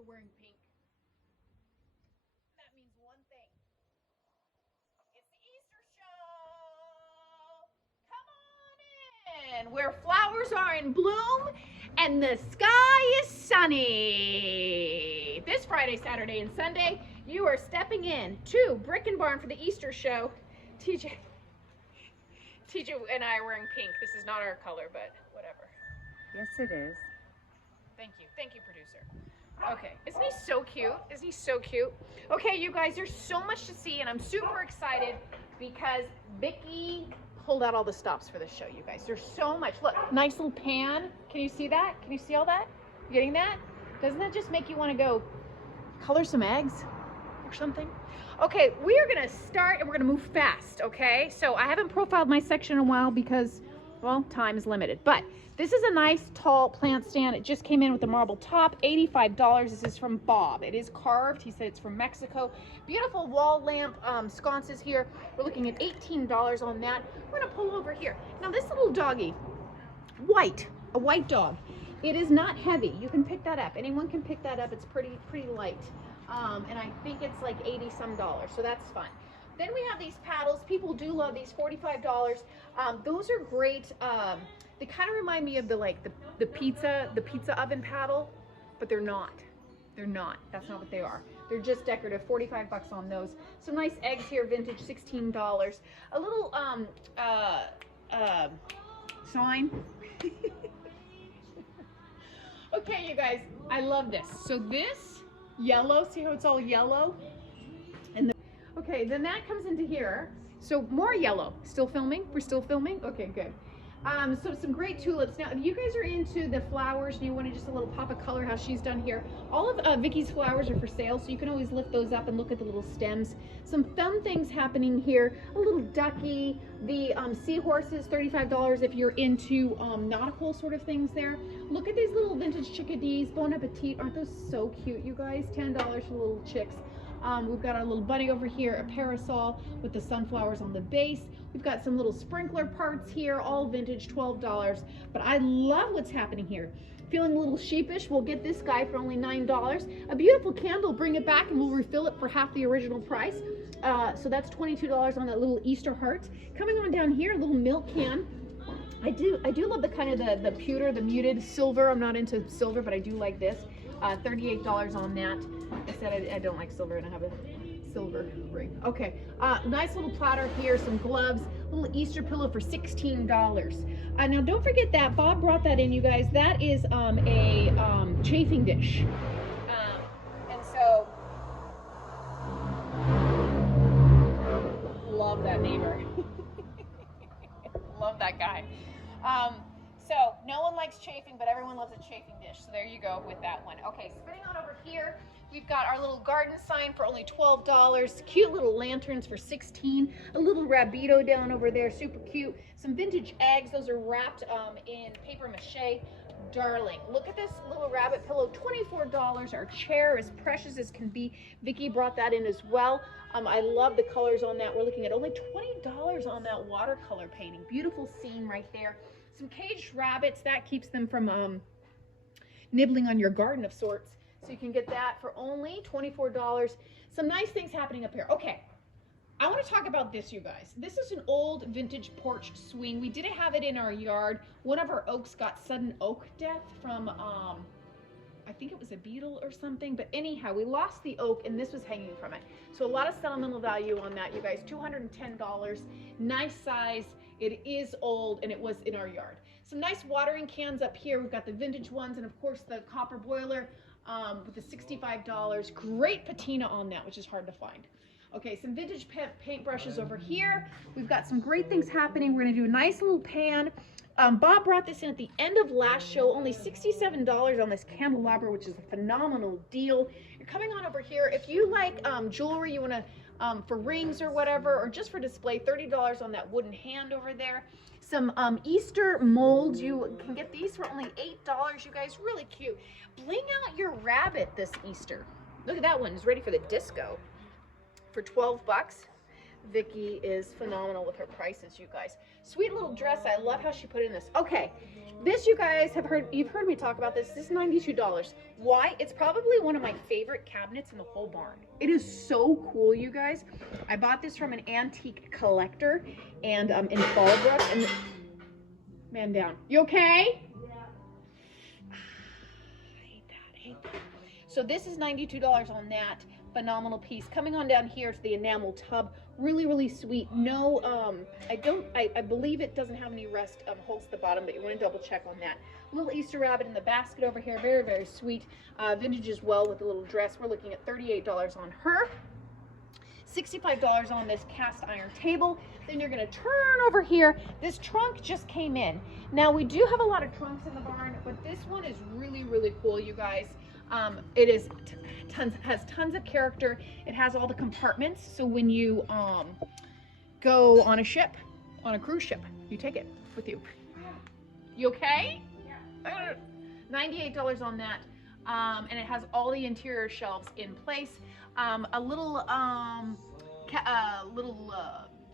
We're wearing pink. That means one thing. It's the Easter show. Come on in. Where flowers are in bloom and the sky is sunny. This Friday, Saturday, and Sunday, you are stepping in to Brick and Barn for the Easter show. TJ and I are wearing pink. This is not our color, but whatever. Yes, it is. Thank you. Thank you, producer. Okay, isn't he so cute? Isn't he so cute? Okay, you guys, there's so much to see, and I'm super excited because Vicki pulled out all the stops for this show, you guys. There's so much. Look, nice little pan. Can you see that? Can you see all that? You getting that? Doesn't that just make you want to go color some eggs or something? Okay, we are going to start, and we're going to move fast, okay? So I haven't profiled my section in a while because, well, time is limited, but this is a nice tall plant stand. It just came in with a marble top, $85. This is from Bob. It is carved. He said it's from Mexico. Beautiful wall lamp sconces here. We're looking at $18 on that. We're gonna pull over here. Now this little doggy, white, a white dog. It is not heavy. You can pick that up. Anyone can pick that up. It's pretty light. And I think it's like 80 some dollars, so that's fun. Then we have these paddles. People do love these, $45. Those are great. They kind of remind me of the pizza oven paddle, but they're not. They're not. That's not what they are. They're just decorative. 45 bucks on those. Some nice eggs here, vintage, $16. A little sign. Okay, you guys, I love this. So this yellow, see how it's all yellow? And okay, then that comes into here. So more yellow. Still filming? We're still filming? Okay, good. So some great tulips. Now, if you guys are into the flowers and you want to just a little pop of color, how she's done here, all of Vicki's flowers are for sale, so you can always lift those up and look at the little stems. Some fun things happening here. A little ducky, the seahorses, $35 if you're into nautical sort of things there. Look at these little vintage chickadees. Bon appetit. Aren't those so cute, you guys? $10 for little chicks. We've got our little bunny over here, a parasol with the sunflowers on the base. We've got some little sprinkler parts here, all vintage, $12. But I love what's happening here. Feeling a little sheepish, we'll get this guy for only $9. A beautiful candle, bring it back and we'll refill it for half the original price. So that's $22 on that little Easter heart. Coming on down here, a little milk can. I do love the kind of the pewter, the muted silver. I'm not into silver, but I do like this. $38 on that. I said I don't like silver and I have a silver ring. Okay, nice little platter here, some gloves, little Easter pillow for $16. Now don't forget that Bob brought that in, you guys. That is a chafing dish. And so, love that neighbor. Love that guy. So no one likes chafing, but everyone loves a chafing dish. So there you go with that one. Okay, spinning on over here, we've got our little garden sign for only $12. Cute little lanterns for $16. A little rabito down over there, super cute. Some vintage eggs. Those are wrapped in paper mache. Darling. Look at this little rabbit pillow, $24. Our chair, as precious as can be. Vicki brought that in as well. I love the colors on that. We're looking at only $20 on that watercolor painting. Beautiful scene right there. Some caged rabbits, that keeps them from nibbling on your garden of sorts. So you can get that for only $24. Some nice things happening up here. Okay, I want to talk about this, you guys. This is an old vintage porch swing. We didn't have it in our yard. One of our oaks got sudden oak death from, I think it was a beetle or something. But anyhow, we lost the oak and this was hanging from it. So a lot of sentimental value on that, you guys. $210. Nice size. It is old and it was in our yard. Some nice watering cans up here. We've got the vintage ones and of course the copper boiler with the $65. Great patina on that, which is hard to find. Okay, some vintage paint brushes over here. We've got some great things happening. We're gonna do a nice little pan. Bob brought this in at the end of last show, only $67 on this candelabra, which is a phenomenal deal. You're coming on over here. If you like jewelry, you wanna, for rings or whatever, or just for display, $30 on that wooden hand over there. Some Easter molds. You can get these for only $8, you guys. Really cute. Bling out your rabbit this Easter. Look at that one. It's ready for the disco for 12 bucks. Vicky is phenomenal with her prices, you guys. Sweet little dress. I love how she put in this. Okay, this you guys have heard, you've heard me talk about this. This is $92. Why? It's probably one of my favorite cabinets in the whole barn. It is so cool, you guys. I bought this from an antique collector and in Fallbrook. And man down. You okay? Yeah. I hate that. So this is $92 on that. Phenomenal piece. Coming on down here to the enamel tub, really sweet. No, I believe it doesn't have any rust holes at the bottom, but you want to double check on that. Little Easter rabbit in the basket over here, very sweet. Vintage as well with the little dress. We're looking at $38 on her. $65 on this cast iron table. Then you're gonna turn over here. This trunk just came in. Now we do have a lot of trunks in the barn, but this one is really cool, you guys. It is has tons of character. It has all the compartments, so when you go on a ship, on a cruise ship, you take it with you. You okay? Yeah. $98 on that, and it has all the interior shelves in place. A little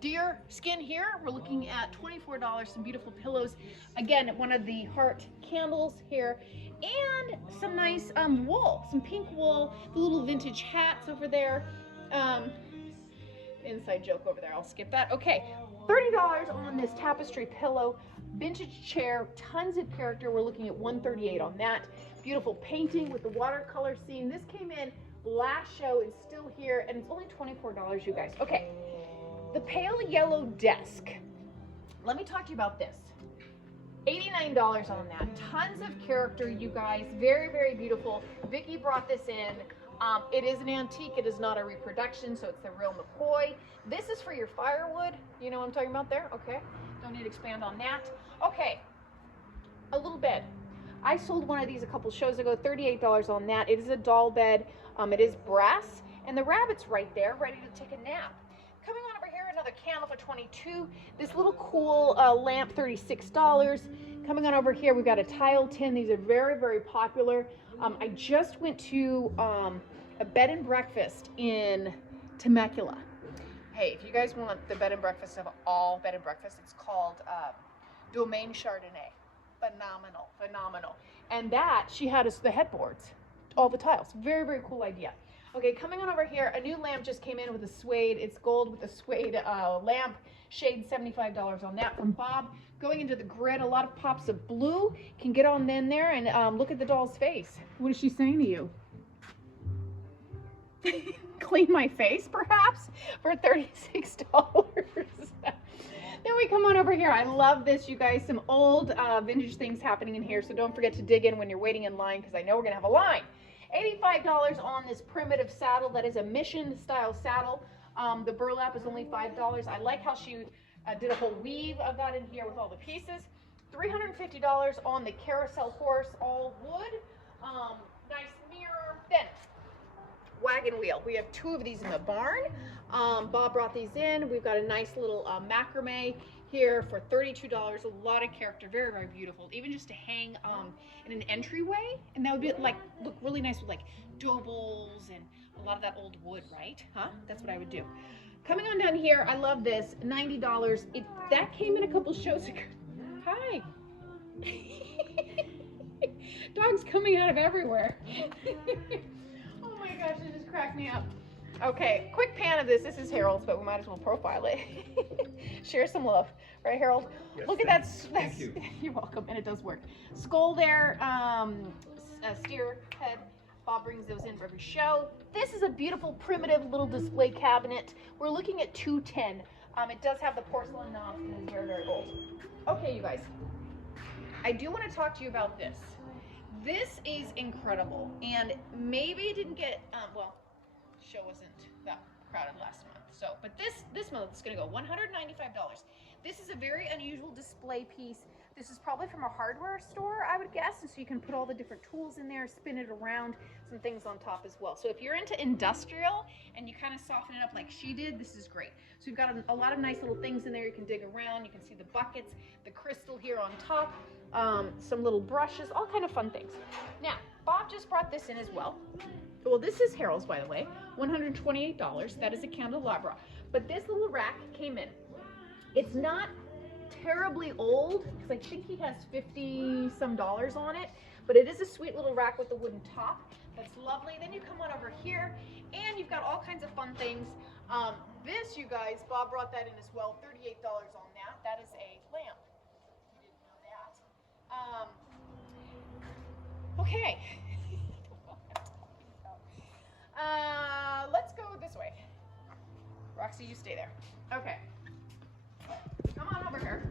deer skin here. We're looking at $24. Some beautiful pillows. Again, one of the heart candles here. And some nice wool, some pink wool, the little vintage hats over there. Inside joke over there, I'll skip that. Okay, $30 on this tapestry pillow, vintage chair, tons of character. We're looking at $138 on that. Beautiful painting with the watercolor scene. This came in last show, it's still here, and it's only $24, you guys. Okay, the pale yellow desk. Let me talk to you about this. $89 on that. Tons of character, you guys. Very beautiful. Vicky brought this in. It is an antique. It is not a reproduction, so it's the real McCoy. This is for your firewood. You know what I'm talking about there? Okay. Don't need to expand on that. Okay. A little bed. I sold one of these a couple shows ago. $38 on that. It is a doll bed. It is brass, and the rabbit's right there, ready to take a nap. Coming on over here, another candle for $22. This little cool lamp, $36. Coming on over here, we've got a tile tin. These are very popular. I just went to a bed and breakfast in Temecula. Hey, if you guys want the bed and breakfast of all bed and breakfast, it's called Domaine Chardonnay. Phenomenal. And that, she had us the headboards, all the tiles. Very cool idea. Okay, coming on over here, a new lamp just came in with a suede. It's gold with a suede lamp. Shade, $75 on that from Bob. Going into the grid, a lot of pops of blue. Can get on in there and look at the doll's face. What is she saying to you? Clean my face, perhaps, for $36. Then we come on over here. I love this, you guys. Some old vintage things happening in here, so don't forget to dig in when you're waiting in line, because I know we're going to have a line. $85 on this primitive saddle. That is a mission style saddle. The burlap is only $5. I like how she did a whole weave of that in here with all the pieces. $350 on the carousel horse, all wood. Nice mirror. Then wagon wheel. We have two of these in the barn. Bob brought these in. We've got a nice little macrame here for $32. A lot of character, very beautiful. Even just to hang in an entryway, and that would be like look really nice with like dough bowls and a lot of that old wood, right? Huh? That's what I would do. Coming on down here, I love this. $90. That came in a couple shows ago. Hi. Dogs coming out of everywhere. Oh my gosh, it just cracked me up. Okay, quick pan of this. This is Harold's, but we might as well profile it. Share some love, right, Harold? Yes, look at that. Thank you. You're welcome, and it does work. Skull there, steer head. Bob brings those in for every show. This is a beautiful, primitive little display cabinet. We're looking at $210. It does have the porcelain knobs and is very old. Okay, you guys. I do want to talk to you about this. This is incredible, and maybe it didn't get well. Show wasn't that crowded last month, so but this month it's gonna go $195. This is a very unusual display piece. This is probably from a hardware store, I would guess, and so you can put all the different tools in there, spin it around, some things on top as well. So if you're into industrial and you kind of soften it up like she did, this is great. So we've got a lot of nice little things in there. You can dig around, you can see the buckets, the crystal here on top, some little brushes, all kind of fun things. Now, Bob just brought this in as well. Well, this is Harold's, by the way, $128. That is a candelabra. But this little rack came in. It's not terribly old because I think he has $50 some on it, but it is a sweet little rack with a wooden top. That's lovely. Then you come on over here and you've got all kinds of fun things. This, you guys, Bob brought that in as well, $38 on that. That is a lamp. You didn't know that. Okay. Let's go this way. Roxy, you stay there. Okay. Come on over here.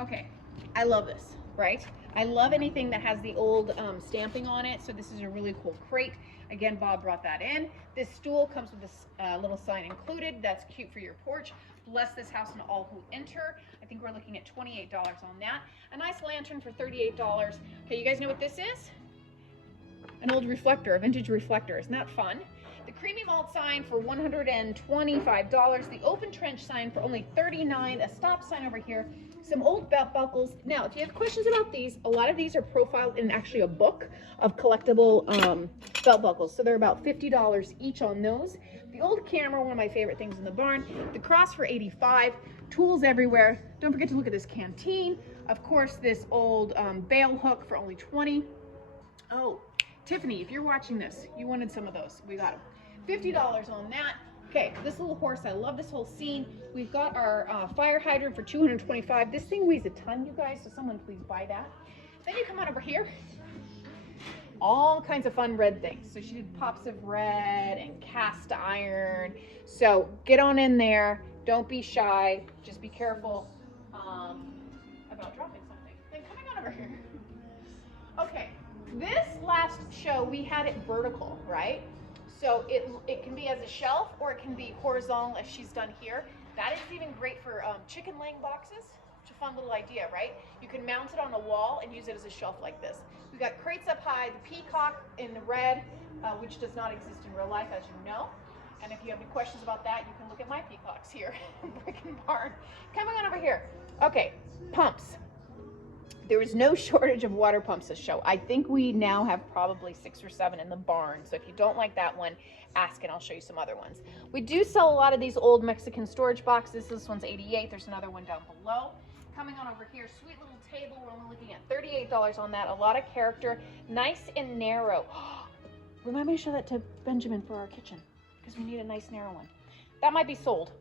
Okay. I love this, right? I love anything that has the old stamping on it. So this is a really cool crate. Again, Bob brought that in. This stool comes with this little sign included. That's cute for your porch. Bless this house and all who enter. I think we're looking at $28 on that. A nice lantern for $38. Okay, you guys know what this is? An old reflector, a vintage reflector. Isn't that fun? The creamy malt sign for $125. The open trench sign for only $39. A stop sign over here. Some old belt buckles. Now, if you have questions about these, a lot of these are profiled in actually a book of collectible belt buckles. So they're about $50 each on those. The old camera, one of my favorite things in the barn. The cross for $85. Tools everywhere. Don't forget to look at this canteen. Of course, this old bail hook for only $20. Oh, Tiffany, if you're watching this, you wanted some of those. We got them. $50 on that. Okay, this little horse, I love this whole scene. We've got our fire hydrant for $225. This thing weighs a ton, you guys, so someone please buy that. Then you come on over here. All kinds of fun red things. So she did pops of red and cast iron. So get on in there. Don't be shy. Just be careful about dropping something. Then coming on over here. Okay, this last show, we had it vertical, right? So it can be as a shelf or it can be horizontal as she's done here. That is even great for chicken laying boxes. It's a fun little idea, right? You can mount it on a wall and use it as a shelf like this. We've got crates up high, the peacock in the red, which does not exist in real life, as you know. And if you have any questions about that, you can look at my peacocks here, Brick and Barn. Coming on over here. Okay, pumps. There is no shortage of water pumps this show. I think we now have probably 6 or 7 in the barn. So if you don't like that one, ask and I'll show you some other ones. We do sell a lot of these old Mexican storage boxes. This one's $88. There's another one down below. Coming on over here, sweet little table. We're only looking at $38 on that. A lot of character. Nice and narrow. Remind me to show that to Benjamin for our kitchen because we need a nice narrow one. That might be sold.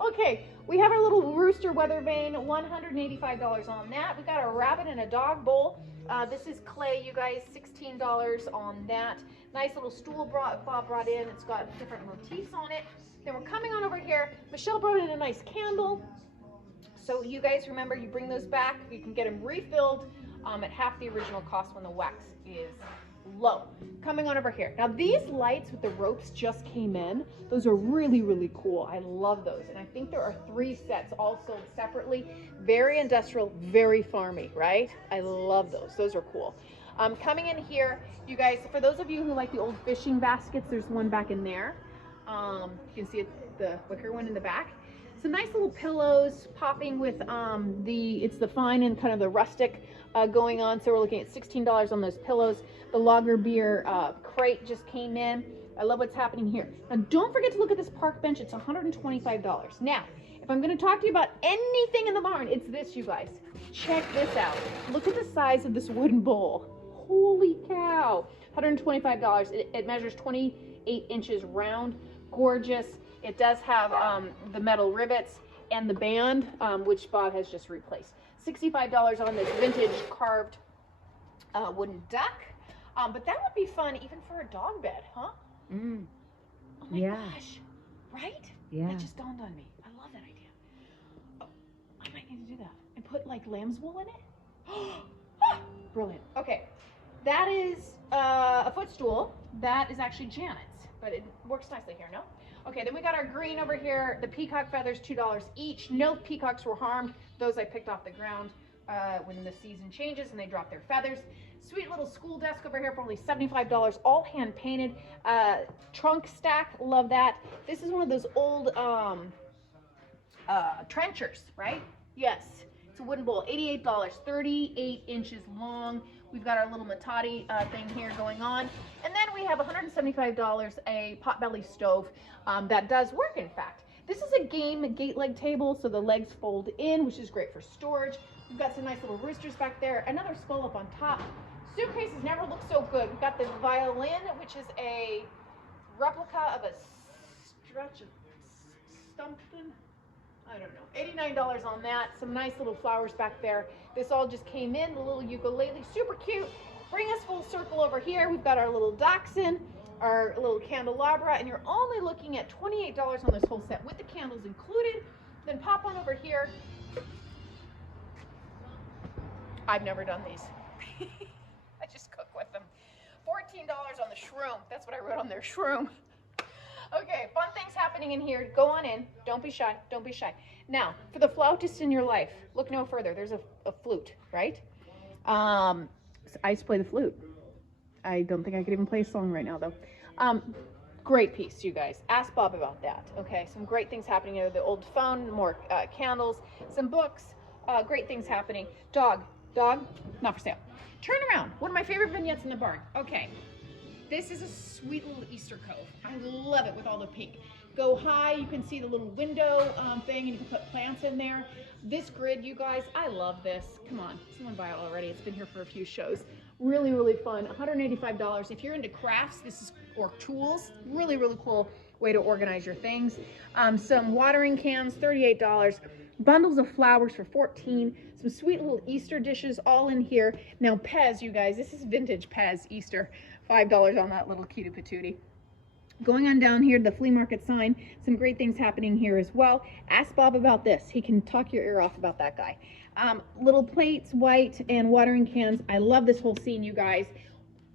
Okay, we have our little rooster weather vane, $185 on that. We got a rabbit and a dog bowl. This is clay, you guys, $16 on that. Nice little stool Bob brought in. It's got different motifs on it. Then we're coming on over here. Michelle brought in a nice candle. So you guys remember, you bring those back. You can get them refilled at half the original cost when the wax is low. Coming on over here. Now these lights with the ropes just came in. Those are really, really cool. I love those. And I think there are 3 sets all sold separately. Very industrial, very farmy, right? I love those. Those are cool. Coming in here, you guys, for those of you who like the old fishing baskets, there's one back in there. You can see it, the wicker one in the back. Some nice little pillows popping with it's the fine and kind of the rustic going on. So we're looking at $16 on those pillows. The lager beer crate just came in. I love what's happening here. Now don't forget to look at this park bench. It's $125. Now, if I'm going to talk to you about anything in the barn, it's this, you guys. Check this out. Look at the size of this wooden bowl. Holy cow. $125. It measures 28 inches round. Gorgeous. It does have the metal rivets and the band, which Bob has just replaced. $65 on this vintage carved wooden duck. But that would be fun even for a dog bed, huh? Mm. Oh my gosh. Right? Yeah. That just dawned on me. I love that idea. Oh, I might need to do that. And put like lamb's wool in it. Brilliant. Okay. That is a footstool. That is actually Janet's, but it works nicely here, no? Okay, then we got our green over here. The peacock feathers, $2 each. No peacocks were harmed. Those I picked off the ground when the season changes and they drop their feathers. Sweet little school desk over here for only $75, all hand painted. Trunk stack, love that. This is one of those old trenchers, right? Yes. It's a wooden bowl, $88, 38 inches long. We've got our little Matati thing here going on. And then we have $175 a Potbelly stove that does work, in fact. This is a game gate leg table, so the legs fold in, which is great for storage. We've got some nice little roosters back there, another skull up on top. Suitcases never look so good. We've got the violin, which is a replica of a stretch of something. I don't know, $89 on that. Some nice little flowers back there. This all just came in, the little ukulele, super cute. Bring us full circle over here. We've got our little dachshund, our little candelabra, and you're only looking at $28 on this whole set with the candles included. Then pop on over here. I've never done these. I just cook with them. $14 on the shroom. That's what I wrote on there, shroom. Okay, fun things happening in here. Go on in. Don't be shy. Don't be shy. Now, for the flautist in your life, look no further. There's a flute, right? I used to play the flute. I don't think I could even play a song right now, though. Great piece, you guys. Ask Bob about that. Okay, some great things happening there. The old phone, more candles, some books. Great things happening. Dog, not for sale. Turn around. One of my favorite vignettes in the barn. Okay. This is a sweet little Easter cove. I love it with all the pink. Go high, you can see the little window thing, and you can put plants in there. This grid, you guys, I love this. Come on, someone buy it already. It's been here for a few shows. Really, really fun. $185. If you're into crafts, or tools, really, really cool way to organize your things. Some watering cans, $38. Bundles of flowers for $14. Some sweet little Easter dishes all in here. Now Pez, you guys, this is vintage Pez Easter. $5 on that little cutie patootie. Going on down here, the flea market sign, some great things happening here as well. Ask Bob about this. He can talk your ear off about that guy. Little plates, white, and watering cans. I love this whole scene, you guys.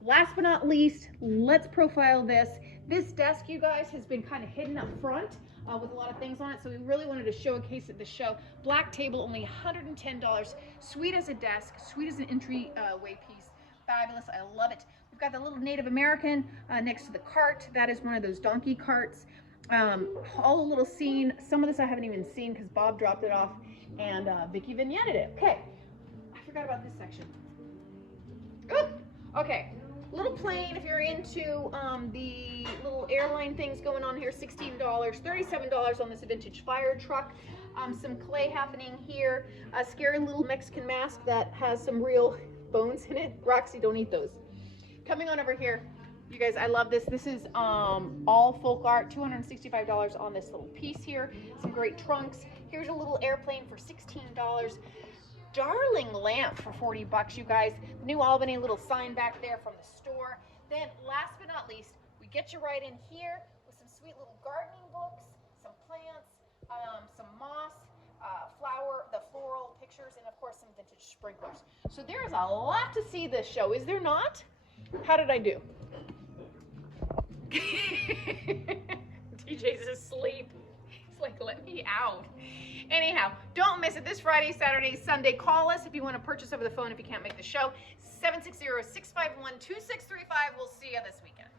Last but not least, let's profile this. This desk, you guys, has been kind of hidden up front with a lot of things on it, so we really wanted to showcase at the show. Black table, only $110. Sweet as a desk, sweet as an entryway piece. Fabulous, I love it. We've got the little Native American next to the cart. That is one of those donkey carts. All a little scene. Some of this I haven't even seen because Bob dropped it off and Vicki vignetted it. Okay, I forgot about this section. Good. Okay, little plane. If you're into the little airline things going on here, $16. $37 on this vintage fire truck. Some clay happening here. A scary little Mexican mask that has some real bones in it. Roxy, don't eat those. Coming on over here, you guys, I love this. This is all folk art, $265 on this little piece here. Some great trunks. Here's a little airplane for $16. Darling lamp for $40, you guys. New Albany little sign back there from the store. Then last but not least, we get you right in here with some sweet little gardening books, some plants, some moss, the floral pictures, and of course some vintage sprinklers. So there is a lot to see this show, is there not? How did I do? TJ's asleep. He's like, let me out. Anyhow, don't miss it this Friday, Saturday, Sunday. Call us if you want to purchase over the phone if you can't make the show. 760-651-2635. We'll see you this weekend.